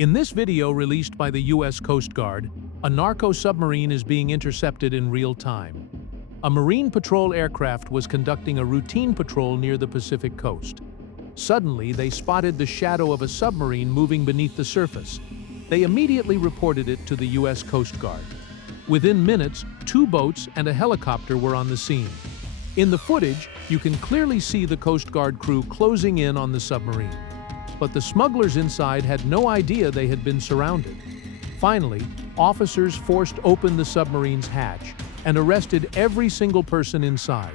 In this video released by the U.S. Coast Guard, a Narco submarine is being intercepted in real time. A Marine patrol aircraft was conducting a routine patrol near the Pacific coast. Suddenly, they spotted the shadow of a submarine moving beneath the surface. They immediately reported it to the U.S. Coast Guard. Within minutes, 2 boats and a helicopter were on the scene. In the footage, you can clearly see the Coast Guard crew closing in on the submarine. But the smugglers inside had no idea they had been surrounded. Finally, officers forced open the submarine's hatch and arrested every single person inside.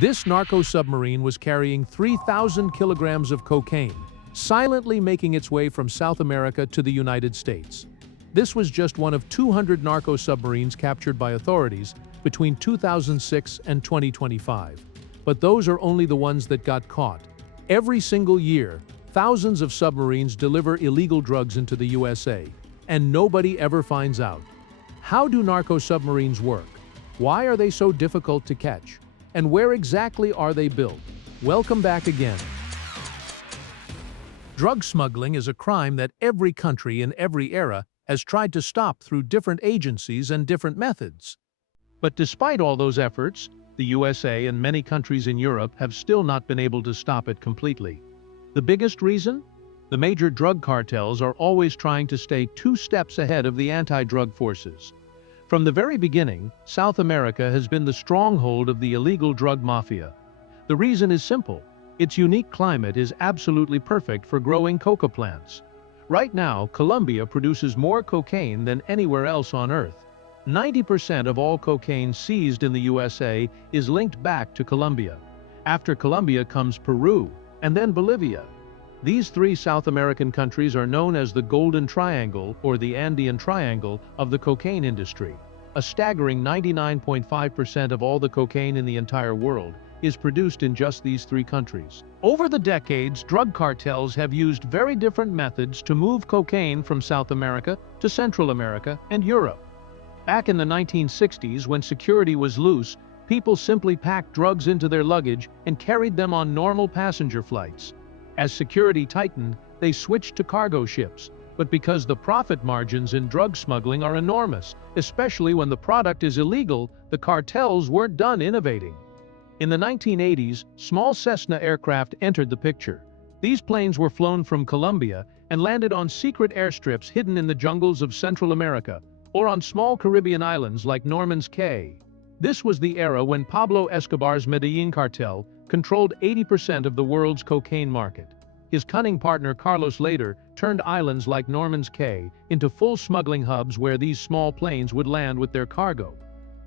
This narco submarine was carrying 3,000 kilograms of cocaine, silently making its way from South America to the United States. This was just one of 200 narco submarines captured by authorities between 2006 and 2025. But those are only the ones that got caught. Every single year, thousands of submarines deliver illegal drugs into the USA, and nobody ever finds out. How do narco submarines work? Why are they so difficult to catch? And where exactly are they built? Welcome back again. Drug smuggling is a crime that every country in every era has tried to stop through different agencies and different methods. But despite all those efforts, the USA and many countries in Europe have still not been able to stop it completely. The biggest reason? The major drug cartels are always trying to stay 2 steps ahead of the anti-drug forces. From the very beginning, South America has been the stronghold of the illegal drug mafia. The reason is simple. Its unique climate is absolutely perfect for growing coca plants. Right now, Colombia produces more cocaine than anywhere else on Earth. 90% of all cocaine seized in the USA is linked back to Colombia. After Colombia comes Peru, and then Bolivia. These 3 South American countries are known as the Golden Triangle or the Andean Triangle of the cocaine industry. A staggering 99.5% of all the cocaine in the entire world is produced in just these 3 countries. Over the decades, drug cartels have used very different methods to move cocaine from South America to Central America and Europe. Back in the 1960s, when security was loose, people simply packed drugs into their luggage and carried them on normal passenger flights. As security tightened, they switched to cargo ships. But because the profit margins in drug smuggling are enormous, especially when the product is illegal, the cartels weren't done innovating. In the 1980s, small Cessna aircraft entered the picture. These planes were flown from Colombia and landed on secret airstrips hidden in the jungles of Central America, or on small Caribbean islands like Norman's Cay. This was the era when Pablo Escobar's Medellin cartel controlled 80% of the world's cocaine market. His cunning partner Carlos later turned islands like Norman's Cay into full smuggling hubs where these small planes would land with their cargo.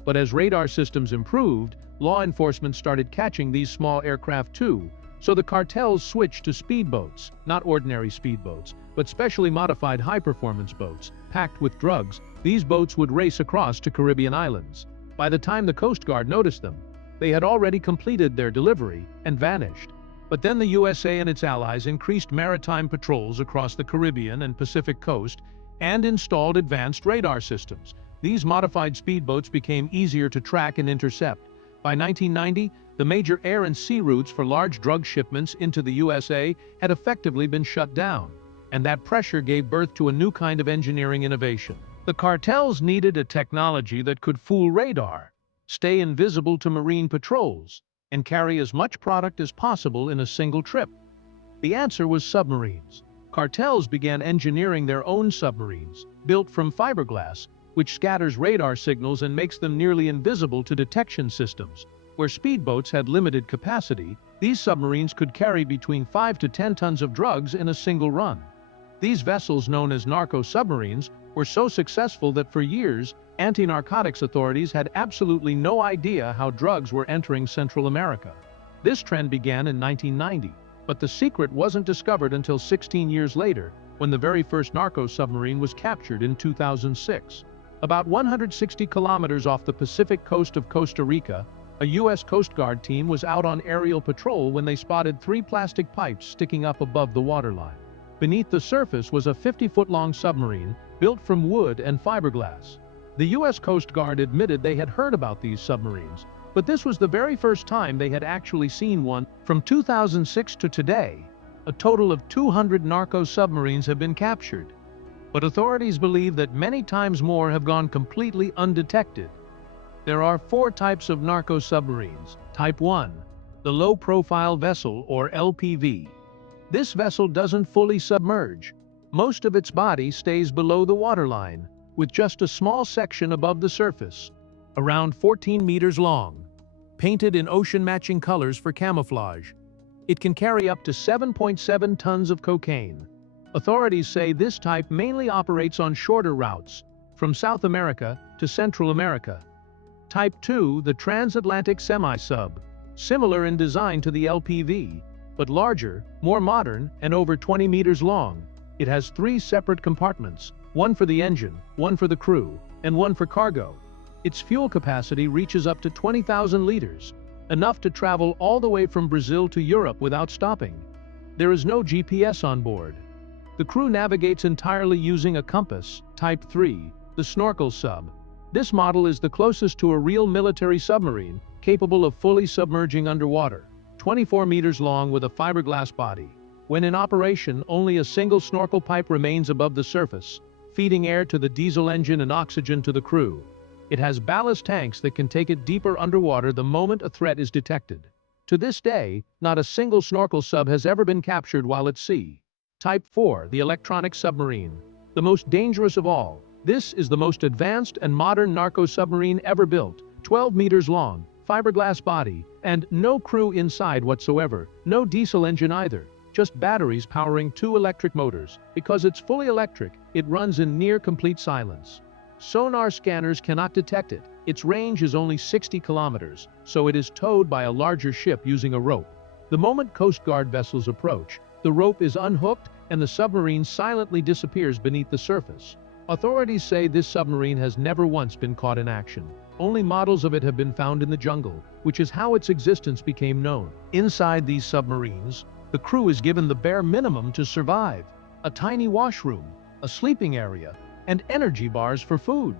But as radar systems improved, law enforcement started catching these small aircraft too, so the cartels switched to speedboats, not ordinary speedboats, but specially modified high-performance boats, packed with drugs. These boats would race across to Caribbean islands. By the time the Coast Guard noticed them, they had already completed their delivery and vanished. But then the USA and its allies increased maritime patrols across the Caribbean and Pacific coast and installed advanced radar systems. These modified speedboats became easier to track and intercept. By 1990, the major air and sea routes for large drug shipments into the USA had effectively been shut down, and that pressure gave birth to a new kind of engineering innovation. The cartels needed a technology that could fool radar, stay invisible to marine patrols, and carry as much product as possible in a single trip. The answer was submarines. Cartels began engineering their own submarines, built from fiberglass, which scatters radar signals and makes them nearly invisible to detection systems. Where speedboats had limited capacity, these submarines could carry between 5 to 10 tons of drugs in a single run. These vessels, known as narco submarines, were so successful that for years, anti-narcotics authorities had absolutely no idea how drugs were entering Central America. This trend began in 1990, but the secret wasn't discovered until 16 years later, when the very first narco submarine was captured in 2006. About 160 kilometers off the Pacific coast of Costa Rica, a U.S. Coast Guard team was out on aerial patrol when they spotted 3 plastic pipes sticking up above the waterline. Beneath the surface was a 50-foot-long submarine built from wood and fiberglass. The U.S. Coast Guard admitted they had heard about these submarines, but this was the very first time they had actually seen one. From 2006 to today, a total of 200 narco submarines have been captured. But authorities believe that many times more have gone completely undetected. There are 4 types of narco submarines. Type 1, the low-profile vessel or LPV. This vessel doesn't fully submerge. Most of its body stays below the waterline, with just a small section above the surface, around 14 meters long, painted in ocean-matching colors for camouflage. It can carry up to 7.7 tons of cocaine. Authorities say this type mainly operates on shorter routes, from South America to Central America. Type 2, the transatlantic semi-sub. Similar in design to the LPV, but larger, more modern, and over 20 meters long. It has 3 separate compartments, one for the engine, one for the crew, and one for cargo. Its fuel capacity reaches up to 20,000 liters, enough to travel all the way from Brazil to Europe without stopping. There is no GPS on board. The crew navigates entirely using a compass. Type 3, the snorkel sub. This model is the closest to a real military submarine, capable of fully submerging underwater, 24 meters long with a fiberglass body. When in operation, only a single snorkel pipe remains above the surface, feeding air to the diesel engine and oxygen to the crew. It has ballast tanks that can take it deeper underwater the moment a threat is detected. To this day, not a single snorkel sub has ever been captured while at sea. Type 4, the electronic submarine. The most dangerous of all. This is the most advanced and modern narco submarine ever built, 12 meters long, fiberglass body, and no crew inside whatsoever, no diesel engine either, just batteries powering 2 electric motors. Because it's fully electric, it runs in near-complete silence. Sonar scanners cannot detect it. Its range is only 60 kilometers, so it is towed by a larger ship using a rope. The moment Coast Guard vessels approach, the rope is unhooked and the submarine silently disappears beneath the surface. Authorities say this submarine has never once been caught in action. Only models of it have been found in the jungle, which is how its existence became known. Inside these submarines, the crew is given the bare minimum to survive: a tiny washroom, a sleeping area, and energy bars for food.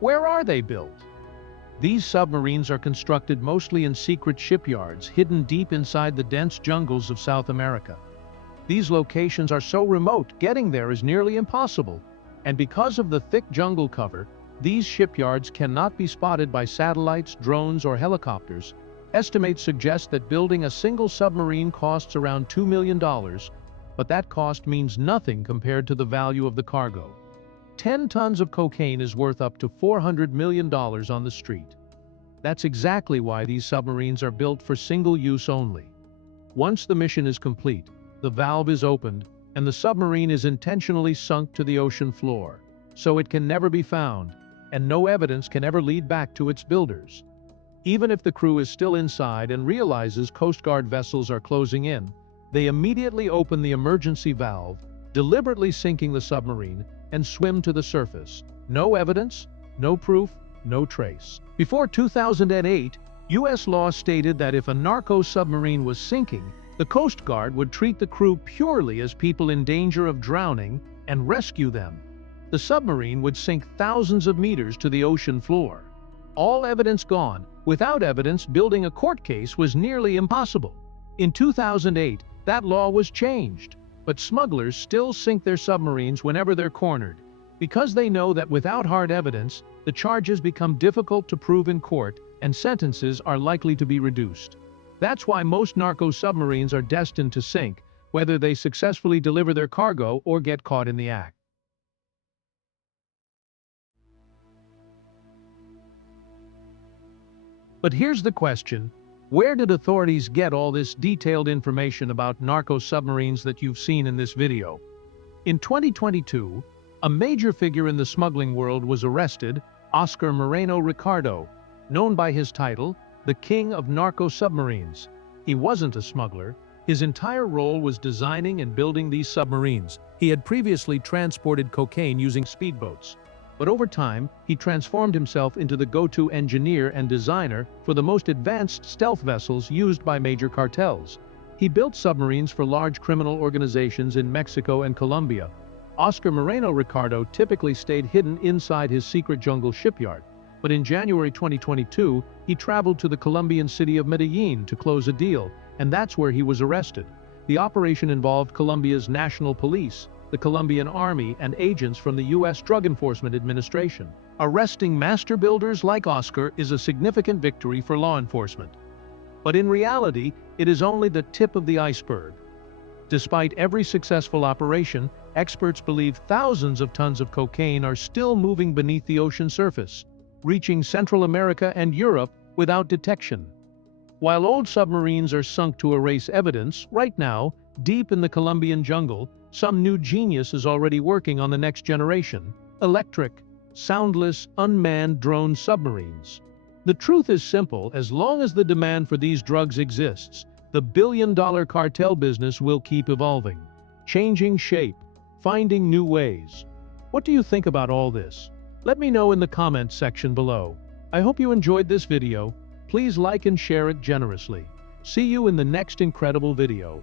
Where are they built? These submarines are constructed mostly in secret shipyards hidden deep inside the dense jungles of South America. These locations are so remote, getting there is nearly impossible. And because of the thick jungle cover, these shipyards cannot be spotted by satellites, drones, or helicopters. Estimates suggest that building a single submarine costs around $2 million, but that cost means nothing compared to the value of the cargo. 10 tons of cocaine is worth up to $400 million on the street. That's exactly why these submarines are built for single use only. Once the mission is complete, the valve is opened, and the submarine is intentionally sunk to the ocean floor, so it can never be found, and no evidence can ever lead back to its builders. Even if the crew is still inside and realizes Coast Guard vessels are closing in, they immediately open the emergency valve, deliberately sinking the submarine, and swim to the surface. No evidence, no proof, no trace. Before 2008, U.S. law stated that if a narco submarine was sinking, the Coast Guard would treat the crew purely as people in danger of drowning and rescue them. The submarine would sink thousands of meters to the ocean floor. All evidence gone. Without evidence, building a court case was nearly impossible. In 2008, that law was changed, but smugglers still sink their submarines whenever they're cornered, because they know that without hard evidence, the charges become difficult to prove in court and sentences are likely to be reduced. That's why most narco submarines are destined to sink, whether they successfully deliver their cargo or get caught in the act. But here's the question: where did authorities get all this detailed information about narco submarines that you've seen in this video? In 2022, a major figure in the smuggling world was arrested, Oscar Moreno Ricardo, known by his title, the King of Narco Submarines. He wasn't a smuggler. His entire role was designing and building these submarines. He had previously transported cocaine using speedboats. But over time, he transformed himself into the go-to engineer and designer for the most advanced stealth vessels used by major cartels. He built submarines for large criminal organizations in Mexico and Colombia. Oscar Moreno Ricardo typically stayed hidden inside his secret jungle shipyard. But in January 2022, he traveled to the Colombian city of Medellin to close a deal, and that's where he was arrested. The operation involved Colombia's national police, the Colombian Army, and agents from the U.S. Drug Enforcement Administration. Arresting master builders like Oscar is a significant victory for law enforcement. But in reality, it is only the tip of the iceberg. Despite every successful operation, experts believe thousands of tons of cocaine are still moving beneath the ocean surface, reaching Central America and Europe without detection. While old submarines are sunk to erase evidence, right now, deep in the Colombian jungle, some new genius is already working on the next generation: electric, soundless, unmanned drone submarines. The truth is simple: as long as the demand for these drugs exists, the billion-dollar cartel business will keep evolving, changing shape, finding new ways. What do you think about all this? Let me know in the comments section below. I hope you enjoyed this video. Please like and share it generously. See you in the next incredible video.